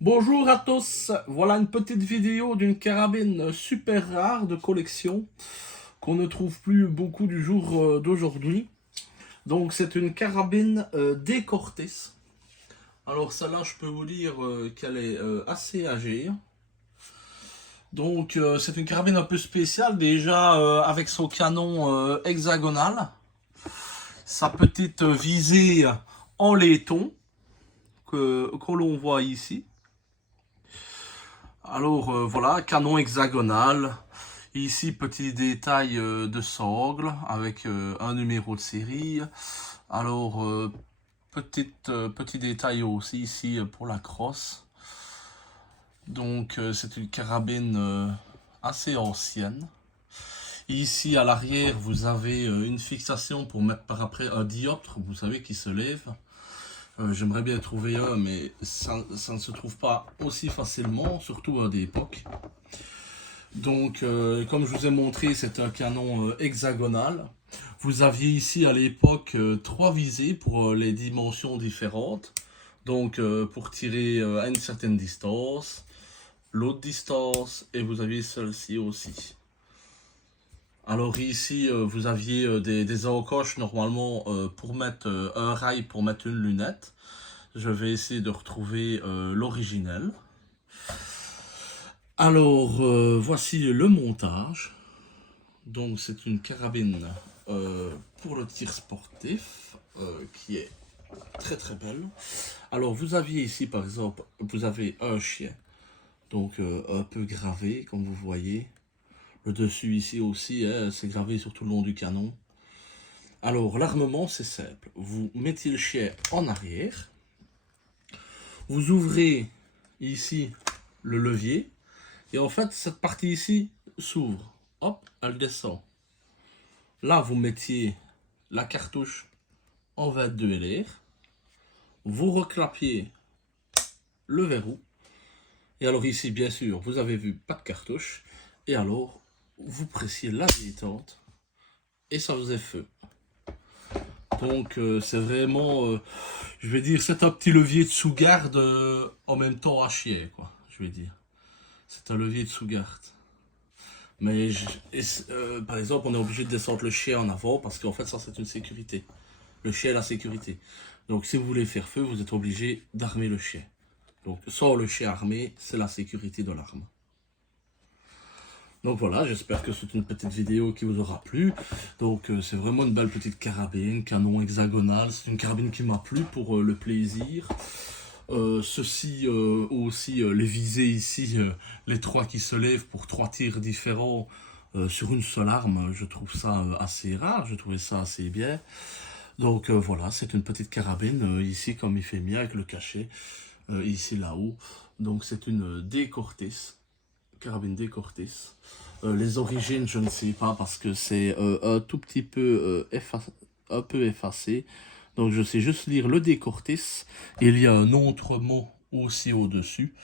Bonjour à tous, voilà une petite vidéo d'une carabine super rare de collection qu'on ne trouve plus beaucoup du jour d'aujourd'hui. Donc c'est une carabine De Cortés. Alors celle-là je peux vous dire qu'elle est assez âgée. Donc c'est une carabine un peu spéciale déjà avec son canon hexagonal. Sa petite visée en laiton que l'on voit ici. Alors voilà, canon hexagonal. Ici, petit détail de sangle avec un numéro de série. Alors, petit détail aussi ici pour la crosse. Donc, c'est une carabine assez ancienne. Ici, à l'arrière, vous avez une fixation pour mettre par après un dioptre, vous savez, qui se lève. J'aimerais bien trouver un, mais ça ne se trouve pas aussi facilement, surtout à des époques. Donc, comme je vous ai montré, c'est un canon hexagonal. Vous aviez ici à l'époque trois visées pour les dimensions différentes. Donc, pour tirer à une certaine distance, l'autre distance, et vous aviez celle-ci aussi. Alors ici, vous aviez des encoches normalement pour mettre un rail pour mettre une lunette. Je vais essayer de retrouver l'originel. Alors, voici le montage. Donc, c'est une carabine pour le tir sportif qui est très très belle. Alors, vous aviez ici, par exemple, vous avez un chien. Donc, un peu gravé, comme vous voyez. Le dessus ici aussi, hein, c'est gravé sur tout le long du canon. Alors, l'armement, c'est simple. Vous mettez le chien en arrière. Vous ouvrez ici le levier. Et en fait, cette partie ici s'ouvre. Hop, elle descend. Là, vous mettiez la cartouche en 22 LR. Vous reclapiez le verrou. Et alors ici, bien sûr, vous avez vu, pas de cartouche. Et alors, vous pressiez la détente. Et ça faisait feu. Donc, c'est vraiment, je vais dire, c'est un petit levier de sous-garde en même temps à chier, quoi, je vais dire. C'est un levier de sous-garde. Mais par exemple, on est obligé de descendre le chien en avant parce qu'en fait, ça c'est une sécurité. Le chien est la sécurité. Donc, si vous voulez faire feu, vous êtes obligé d'armer le chien. Donc, sans le chien armé, c'est la sécurité de l'arme. Donc voilà, j'espère que c'est une petite vidéo qui vous aura plu. Donc, c'est vraiment une belle petite carabine, canon hexagonal. C'est une carabine qui m'a plu pour le plaisir. Ceci aussi, les visées ici, les trois qui se lèvent pour trois tirs différents sur une seule arme, je trouve ça assez rare, je trouvais ça assez bien. Donc voilà, c'est une petite carabine ici comme il fait bien avec le cachet, ici là-haut. Donc c'est une De Cortés, carabine De Cortés. Les origines, je ne sais pas parce que c'est un tout petit peu effacé. Donc je sais juste lire le De Cortés. Il y a un autre mot aussi au-dessus.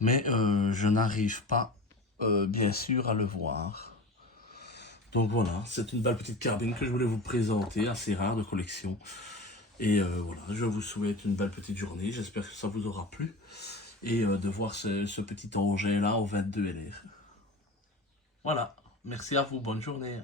Mais je n'arrive pas, bien sûr, à le voir. Donc voilà, c'est une belle petite carabine que je voulais vous présenter, assez rare de collection. Et voilà, je vous souhaite une belle petite journée. J'espère que ça vous aura plu. Et de voir ce petit engin là au 22 LR. Voilà, merci à vous, bonne journée.